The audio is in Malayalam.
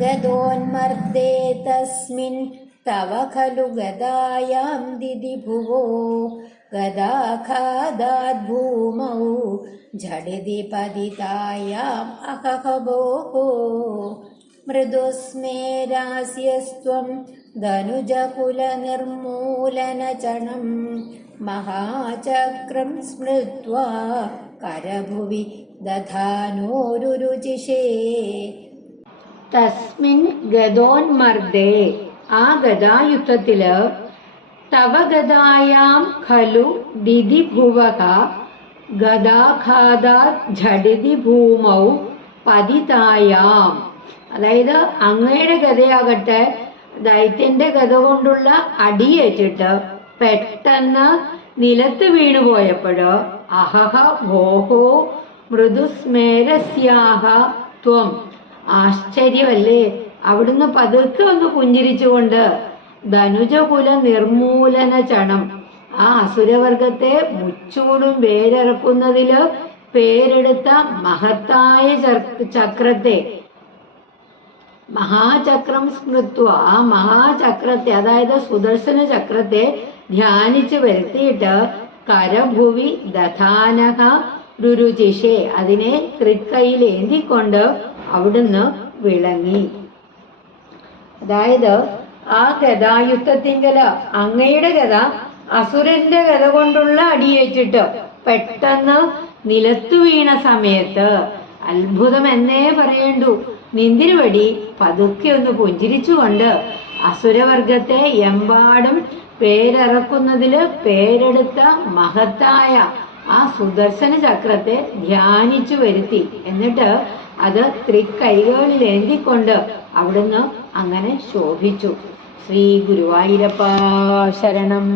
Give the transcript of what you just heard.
ഗദോന്മർദ്ദേ തസ്മിൻ തവ ഖലു ഗദായാം ദിദിഭുവോ ഗദാഘാതാദ് ഭൂമൗ ഝടിതി പതിതായാം അഹഹബോഹോ മൃദുസ്മേരാസ്യസ്ത്വം ധനുജകുലനിർമൂലനചണം മഹാചക്രം സ്മൃത്വാ കരഭുവി ദധാനോരുരുചിഷേ. തസ്മിൻ ഗദോന്മർദ്ദേ, ആ ഗദായുദ്ധത്തില് തവ ഗദായാം ഖലു ദിദിഭുവഃ ഗദാഘാതാദ് ഝടിതി ഭൂമൗ പതിതായാം. അതായത് അങ്ങയുടെ ഗദയാകട്ടെ ദൈത്യന്റെ ഗദ കൊണ്ടുള്ള അടിയേറ്റിട്ട് പെട്ടെന്ന് നിലത്ത് വീണുപോയപ്പോഴോ അഹഹ ഭോഹോ മൃദുസ്മേരസ്യാഹ ത്വം. ആശ്ചര്യമല്ലേ, അവിടുന്ന് പതുക്കെ ഒന്ന് പുഞ്ചിരിച്ചുകൊണ്ട് ധനുജകുല നിർമൂലന ചണം, ആ അസുരവർഗത്തെ മുച്ചൂടും വേരിറക്കുന്നതില് പേരെടുത്ത മഹത്തായ ചക്രത്തെ, മഹാചക്രം സ്മൃത്വ, ആ മഹാചക്രത്തെ അതായത് സുദർശന ചക്രത്തെ ധ്യാനിച്ചു വരുത്തിയിട്ട് കരഭുവി ദധാനഹ രുരുചിഷേ, അതിനെ തൃക്കൈയിൽ ഏന്തിക്കൊണ്ട് അവിടുന്ന് വിളങ്ങി. അതായത് ആ ഗദായുദ്ധത്തിങ്കല അങ്ങയുടെ ഗദ അസുരന്റെ ഗദ കൊണ്ടുള്ള അടിയേറ്റിട്ട് പെട്ടെന്ന് നിലത്തു വീണ സമയത്ത് അത്ഭുതം എന്നേ പറയേണ്ടു. നിന്തിരുവടി പതുക്കെ ഒന്ന് പുഞ്ചിരിച്ചുകൊണ്ട് അസുരവർഗത്തെ എമ്പാടും പേരിറക്കുന്നതില് പേരെടുത്ത മഹത്തായ ആ സുദർശന ചക്രത്തെ ധ്യാനിച്ചു വരുത്തി. എന്നിട്ട് അത് തൃക്കൈകളിൽ ഏന്തിക്കൊണ്ട് അവിടുന്ന് അങ്ങനെ ശോഭിച്ചു. ശ്രീ ഗുരുവായൂരപ്പ ശരണം.